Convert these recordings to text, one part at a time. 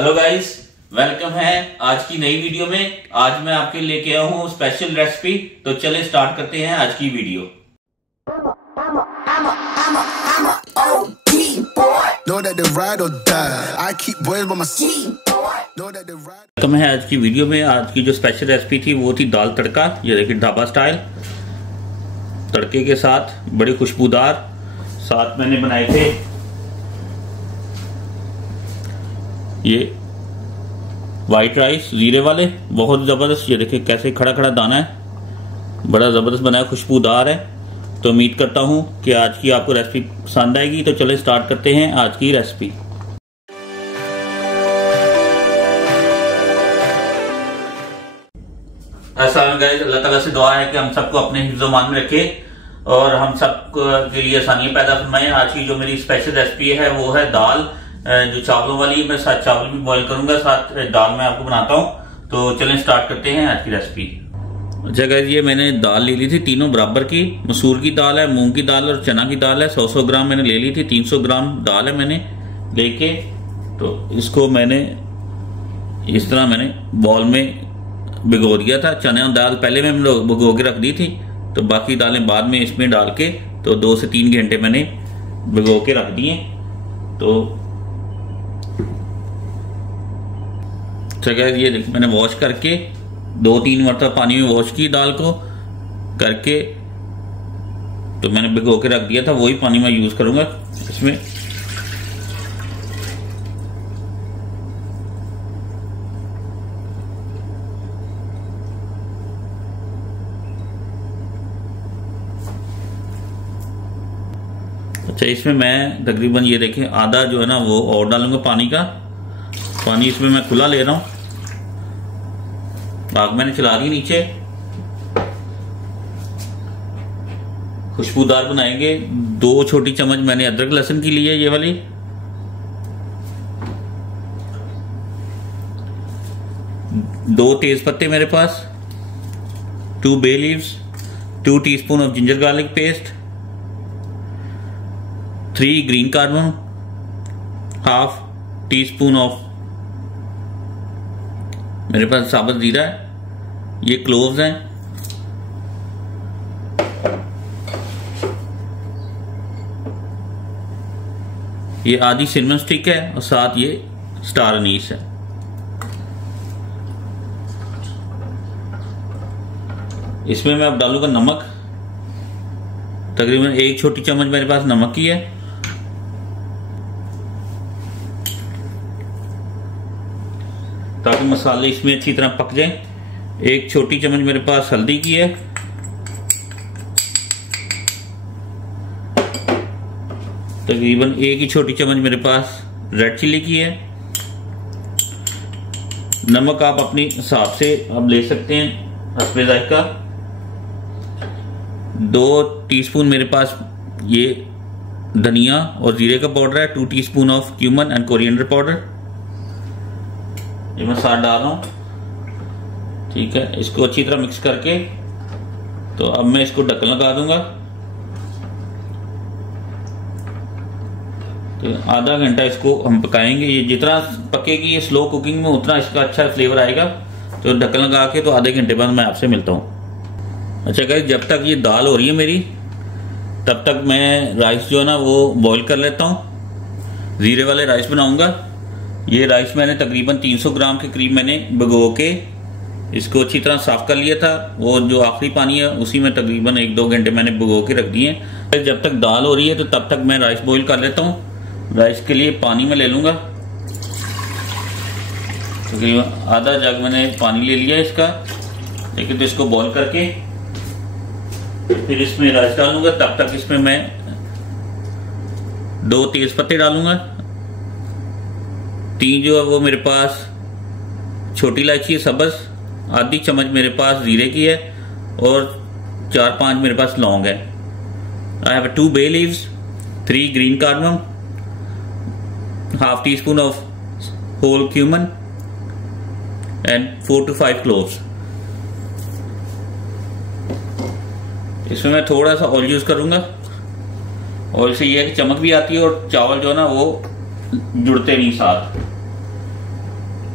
Hello guys, welcome है आज की नई वीडियो में। आज मैं आपके लेके आया हूँ स्पेशल रेसिपी। तो चलें स्टार्ट करते हैं आज की वीडियो। वेलकम है आज की वीडियो में। आज की जो स्पेशल रेसिपी थी वो थी दाल तड़का। ये देखिए ढाबा स्टाइल तड़के के साथ बड़ी खुशबूदार। साथ मैंने बनाए थे ये वाइट राइस जीरे वाले, बहुत ज़बरदस्त। ये देखिए कैसे खड़ा खड़ा दाना है, बड़ा ज़बरदस्त बना है, खुशबूदार है। तो उम्मीद करता हूँ कि आज की आपको रेसिपी पसंद आएगी। तो चले स्टार्ट करते हैं आज की रेसिपी। अस्सलाम गाइस, अल्लाह ताला से दुआ है कि हम सबको अपने हिफ्ज़-ओ-मान में रखे और हम सब के लिए आसानियां पैदा फरमाए। आज की जो मेरी स्पेशल रेसिपी है वो है दाल, जो चावलों वाली। मैं साथ चावल भी बॉईल करूंगा, साथ दाल मैं आपको बनाता हूं। तो चलें स्टार्ट करते हैं आज की रेसिपी। अच्छा गाइस, ये मैंने दाल ले ली थी तीनों बराबर की। मसूर की दाल है, मूंग की दाल और चना की दाल है। 100-100 ग्राम मैंने ले ली थी। 300 ग्राम दाल है मैंने लेके। तो इसको मैंने इस तरह मैंने बॉल में भिगो दिया था। चना दाल पहले मैंने भिगो के रख दी थी, तो बाकी दालें बाद में इसमें डाल के तो 2 से 3 घंटे मैंने भिगो के रख दिए। तो जगह ये देखिए मैंने वॉश करके 2-3 मरतबा पानी में वॉश की दाल को करके, तो मैंने भिगो के रख दिया था। वही पानी मैं यूज करूंगा इसमें। अच्छा, इसमें मैं तकरीबन ये देखें आधा जो है ना वो और डालूंगा पानी का। पानी इसमें मैं खुला ले रहा हूं। आग मैंने चला दी नीचे। खुशबूदार बनाएंगे। 2 छोटी चम्मच मैंने अदरक लहसुन की ली है, ये वाली। दो तेज पत्ते मेरे पास, 2 bay leaves, 2 teaspoon of ginger garlic paste, 3 green cardamom, half teaspoon of मेरे पास साबुत जीरा है, ये क्लोव्स हैं, ये आधी सिनेमन स्टिक है और साथ ये स्टार अनीस है। इसमें मैं अब डालूंगा नमक। तकरीबन 1 छोटी चम्मच मेरे पास नमक की है। ताकि मसाले इसमें अच्छी तरह पक जाएं। 1 छोटी चम्मच मेरे पास हल्दी की है। तकरीबन 1 ही छोटी चम्मच मेरे पास रेड चिली की है। नमक आप अपने हिसाब से अब ले सकते हैं, हस्बे जायका। 2 टीस्पून मेरे पास ये धनिया और जीरे का पाउडर है। 2 teaspoon of cumin and coriander powder, ये मैं साथ डाल रहा हूं। ठीक है, इसको अच्छी तरह मिक्स करके तो अब मैं इसको ढक्कन लगा दूंगा। तो आधा घंटा इसको हम पकाएंगे। ये जितना पकेगी ये स्लो कुकिंग में, उतना इसका अच्छा फ्लेवर आएगा। तो ढक्कन लगा के तो आधे घंटे बाद मैं आपसे मिलता हूं। अच्छा गाइस, जब तक ये दाल हो रही है मेरी, तब तक मैं राइस जो है ना वो बॉईल कर लेता हूं। जीरे वाले राइस बनाऊंगा। ये राइस मैंने तकरीबन 300 ग्राम के करीब मैंने भिगो के इसको अच्छी तरह साफ कर लिया था। वो जो आखिरी पानी है उसी में तकरीबन 1-2 घंटे मैंने भिगो के रख दिए। जब तक दाल हो रही है तो तब तक मैं राइस बॉईल कर लेता हूँ। राइस के लिए पानी में ले लूंगा। तकरीबन आधा जग मैंने पानी ले लिया इसका। देखिए, तो इसको बॉईल करके फिर इसमें राइस डालूंगा। तब तक इसमें मैं 2 तेज पत्ते डालूंगा। 3 जो है वो मेरे पास छोटी इलायची है सब्ज, आधी चम्मच मेरे पास जीरे की है और 4-5 मेरे पास लौंग है। I have 2 bay leaves, 3 green cardamom, half teaspoon of whole cumin and 4 to 5 cloves. इसमें मैं थोड़ा सा ऑयल यूज करूंगा। ऑयल से ये है कि चमक भी आती है और चावल जो है ना वो जुड़ते नहीं साथ।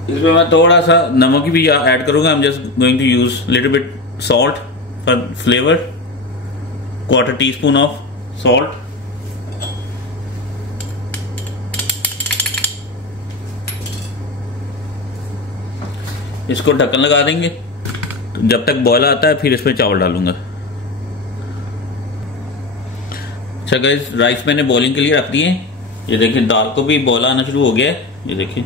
इसमें मैं थोड़ा सा नमक भी ऐड करूंगा। I am just going to use little bit salt for flavour, 1/4 teaspoon of salt. इसको ढक्कन लगा देंगे तो जब तक बॉयल आता है, फिर इसमें चावल डालूंगा। अच्छा गाइस, राइस मैंने बॉइलिंग के लिए रख दिए। ये देखिए दाल को भी बॉयल आना शुरू हो गया है। ये देखिए,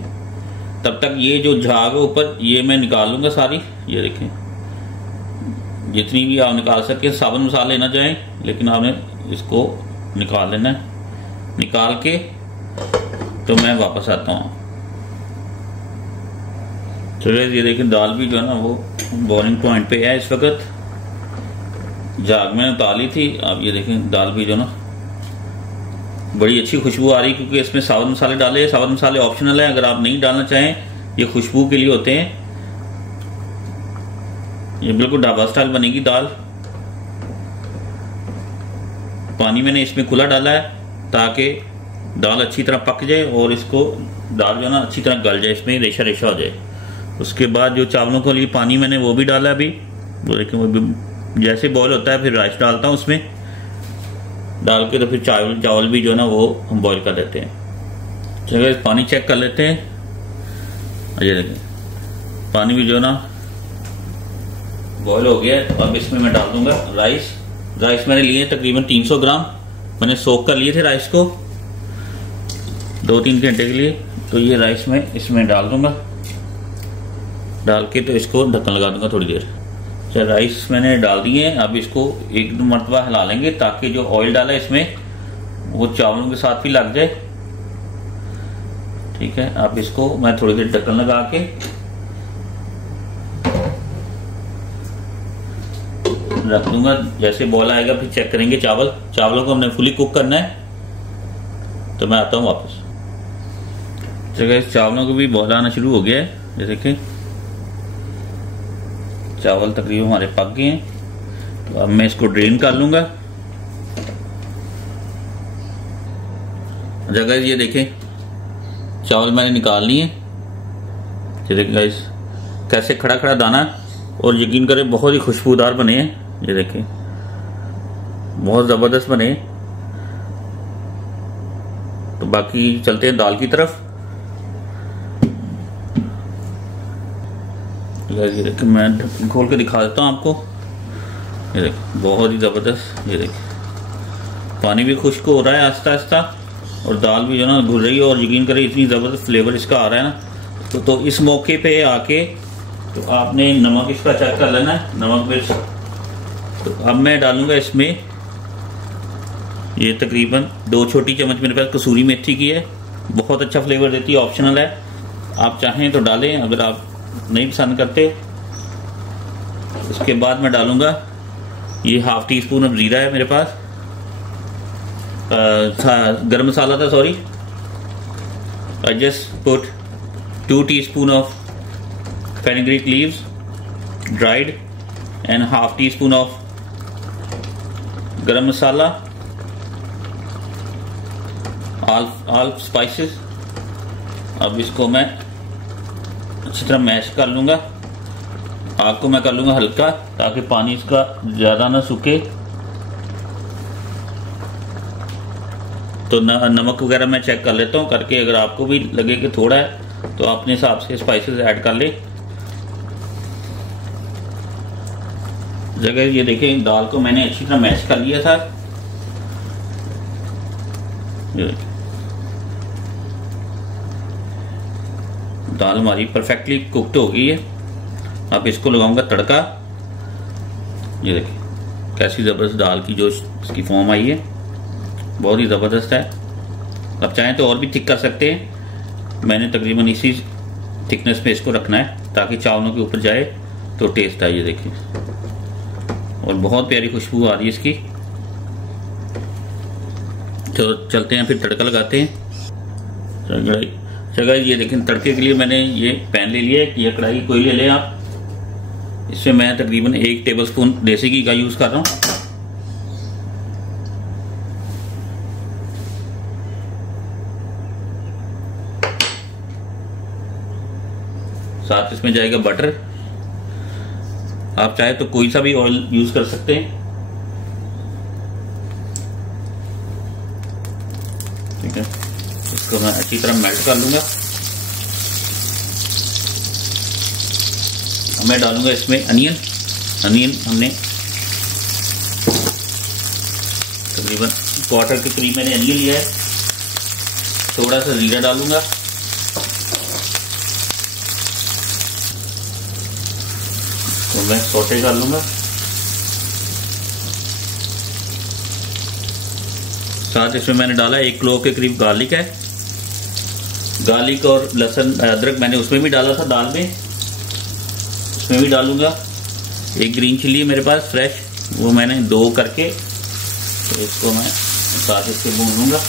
तब तक ये जो झाग है ऊपर, ये मैं निकाल लूंगा सारी। ये देखिए, जितनी भी आप निकाल सके, साबुन मसाले ना जाएं, लेकिन आपने इसको निकाल लेना है। निकाल के तो मैं वापस आता हूँ। तो ये देखिए, दाल भी जो है ना वो बॉइलिंग पॉइंट पे है इस वक्त। झाग मैंने उतार ली थी। अब ये देखें, दाल भी जो ना बड़ी अच्छी खुशबू आ रही, क्योंकि इसमें साबुत मसाले डाले। साबुत मसाले ऑप्शनल है, अगर आप नहीं डालना चाहें, ये खुशबू के लिए होते हैं। ये बिल्कुल ढाबा स्टाइल बनेगी दाल। पानी मैंने इसमें खुला डाला है ताकि दाल अच्छी तरह पक जाए और इसको दाल जो ना अच्छी तरह गल जाए, इसमें रेशा रेशा हो जाए। उसके बाद जो चावलों के लिए पानी मैंने वो भी डाला अभी। वो देखिए, वो भी जैसे बॉयल होता है फिर राइस डालता हूँ उसमें। डाल के तो फिर चावल भी जो ना वो हम बॉईल कर देते हैं। चलिए पानी चेक कर लेते हैं। ये देखिए, पानी भी जो ना बॉईल हो गया है। अब इसमें मैं डाल दूंगा राइस। राइस मैंने लिए तकरीबन 300 ग्राम। मैंने सोक कर लिए थे राइस को 2-3 घंटे के लिए। तो ये राइस मैं इसमें डाल दूंगा। डाल के तो इसको ढक्कन लगा दूंगा थोड़ी देर। अच्छा, राइस मैंने डाल दिए। अब इसको 1-2 मरतबा हिला लेंगे ताकि जो ऑयल डाला है इसमें वो चावलों के साथ भी लग जाए। ठीक है, अब इसको मैं थोड़ी देर ढक्कन लगा के रख दूंगा। जैसे बॉयल आएगा फिर चेक करेंगे। चावलों को हमने फुली कुक करना है। तो मैं आता हूँ वापस। चलिए, चावलों को भी बॉयल आना शुरू हो गया है। जैसे कि चावल तकरीबन हमारे पक गए हैं। तो अब मैं इसको ड्रेन कर लूंगा। जगह ये देखें, चावल मैंने निकाल लिए। ये देखिए गाइस, कैसे खड़ा खड़ा दाना, और यकीन करें बहुत ही खुशबूदार बने हैं। ये देखें, बहुत जबरदस्त बने। तो बाकी चलते हैं दाल की तरफ। ये देखिए, मैं खोल के दिखा देता हूँ आपको। ये देखिए, बहुत ही ज़बरदस्त। ये देखिए, पानी भी खुश्क हो रहा है आहिस्ता आहिस्ता, और दाल भी जो ना घुल रही है। और यकीन करें इतनी ज़बरदस्त फ्लेवर इसका आ रहा है ना। तो इस मौके पे आके तो आपने नमक इसका चेक कर लेना है, नमक मिर्च। तो अब मैं डालूंगा इसमें, ये तकरीबन 2 छोटी चम्मच मेरे पास कसूरी मेथी की है। बहुत अच्छा फ्लेवर देती है, ऑप्शनल है। आप चाहें तो डालें, अगर आप नहीं पसंद करते। उसके बाद मैं डालूंगा, ये 1/2 टीस्पून अब जीरा है मेरे पास। गरम मसाला था, sorry. I just put 2 teaspoon of fenugreek leaves dried and 1/2 teaspoon of गरम मसाला, ऑल स्पाइसेस। अब इसको मैं अच्छी तरह मैश कर लूंगा। आग को मैं कर लूंगा हल्का, ताकि पानी इसका ज्यादा ना सूखे। तो नमक वगैरह मैं चेक कर लेता हूँ करके। अगर आपको भी लगे कि थोड़ा है तो अपने हिसाब से स्पाइसेस ऐड कर ले। जगह ये देखें, दाल को मैंने अच्छी तरह मैश कर लिया था। दाल हमारी परफेक्टली कुक्ड हो गई है। अब इसको लगाऊंगा तड़का। ये देखिए, कैसी ज़बरदस्त दाल की जो इसकी फॉर्म आई है, बहुत ही ज़बरदस्त है। अब चाहें तो और भी थिक कर सकते हैं। मैंने तकरीबन इसी थिकनेस पे इसको रखना है ताकि चावलों के ऊपर जाए तो टेस्ट आए। ये देखिए, और बहुत प्यारी खुशबू आ रही है इसकी। तो चलते हैं फिर तड़का लगाते हैं। जगह ये देखें, तड़के के लिए मैंने ये पैन ले लिया है, या कढ़ाई कोई ले लें आप। इसमें मैं तकरीबन 1 टेबलस्पून देसी घी का यूज कर रहा हूँ। साथ इसमें जाएगा बटर। आप चाहे तो कोई सा भी ऑयल यूज कर सकते हैं, ठीक है। इसको मैं अच्छी तरह मेल्ट कर लूंगा। मैं डालूंगा इसमें अनियन हमने तकरीबन क्वार्टर के करीब मैंने अनियन लिया है। थोड़ा सा जीरा डालूंगा, तो मैं सौटे कर लूंगा। साथ इसमें मैंने डाला 1 किलो के करीब गार्लिक है। गार्लिक और लहसुन अदरक मैंने उसमें भी डाला था दाल में, उसमें भी डालूंगा। 1 ग्रीन चिल्ली मेरे पास फ्रेश, वो मैंने 2 करके, तो इसको मैं साथ इसके भून लूंगा।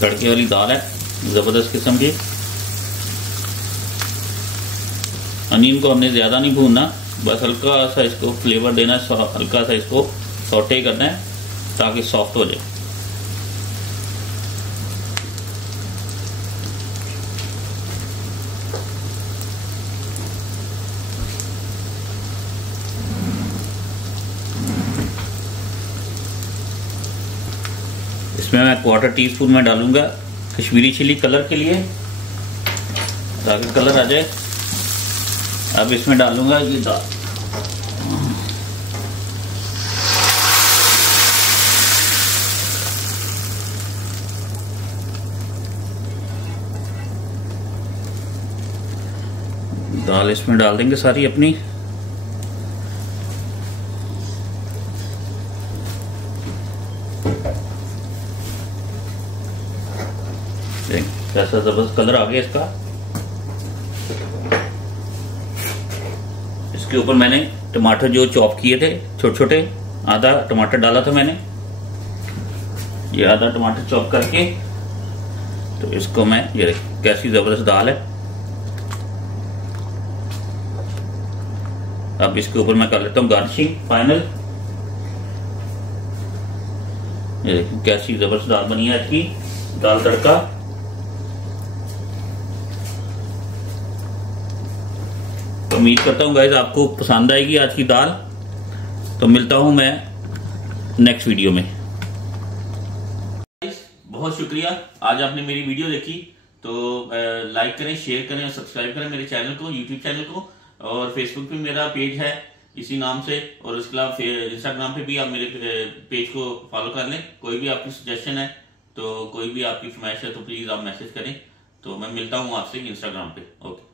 तड़के वाली दाल है, जबरदस्त किस्म की। अनियन को हमने ज्यादा नहीं भूनना, बस हल्का सा इसको फ्लेवर देना है, हल्का सा इसको सौटे करना है ताकि सॉफ्ट हो जाए। इसमें मैं 1/4 टीस्पून में डालूंगा कश्मीरी चिली कलर के लिए, ताकि कलर आ जाए। अब इसमें डालूंगा ये दाल। दाल इसमें डाल देंगे सारी अपनी। कैसा जबरदस्त कलर आ गया इसका। इसके ऊपर मैंने टमाटर जो चॉप किए थे छोटे छोटे, आधा टमाटर डाला था मैंने, ये आधा टमाटर चॉप करके। तो इसको मैं, ये कैसी जबरदस्त दाल है। अब इसके ऊपर मैं कर लेता हूँ गार्निशिंग फाइनल। ये देखिए कैसी जबरदस्त दाल बनी है आज की, दाल तड़का। तो उम्मीद करता हूँ गाइस आपको पसंद आएगी आज की दाल। तो मिलता हूं मैं नेक्स्ट वीडियो में। बहुत शुक्रिया, आज आपने मेरी वीडियो देखी। तो लाइक करें, शेयर करें और सब्सक्राइब करें मेरे चैनल को, यूट्यूब चैनल को। और फेसबुक पे मेरा पेज है इसी नाम से, और इसके अलावा इंस्टाग्राम पे भी आप मेरे पेज को फॉलो कर लें। कोई भी आपकी सजेशन है, तो कोई भी आपकी फरमाइश है, तो प्लीज आप मैसेज करें। तो मैं मिलता हूँ आपसे इंस्टाग्राम पे। ओके।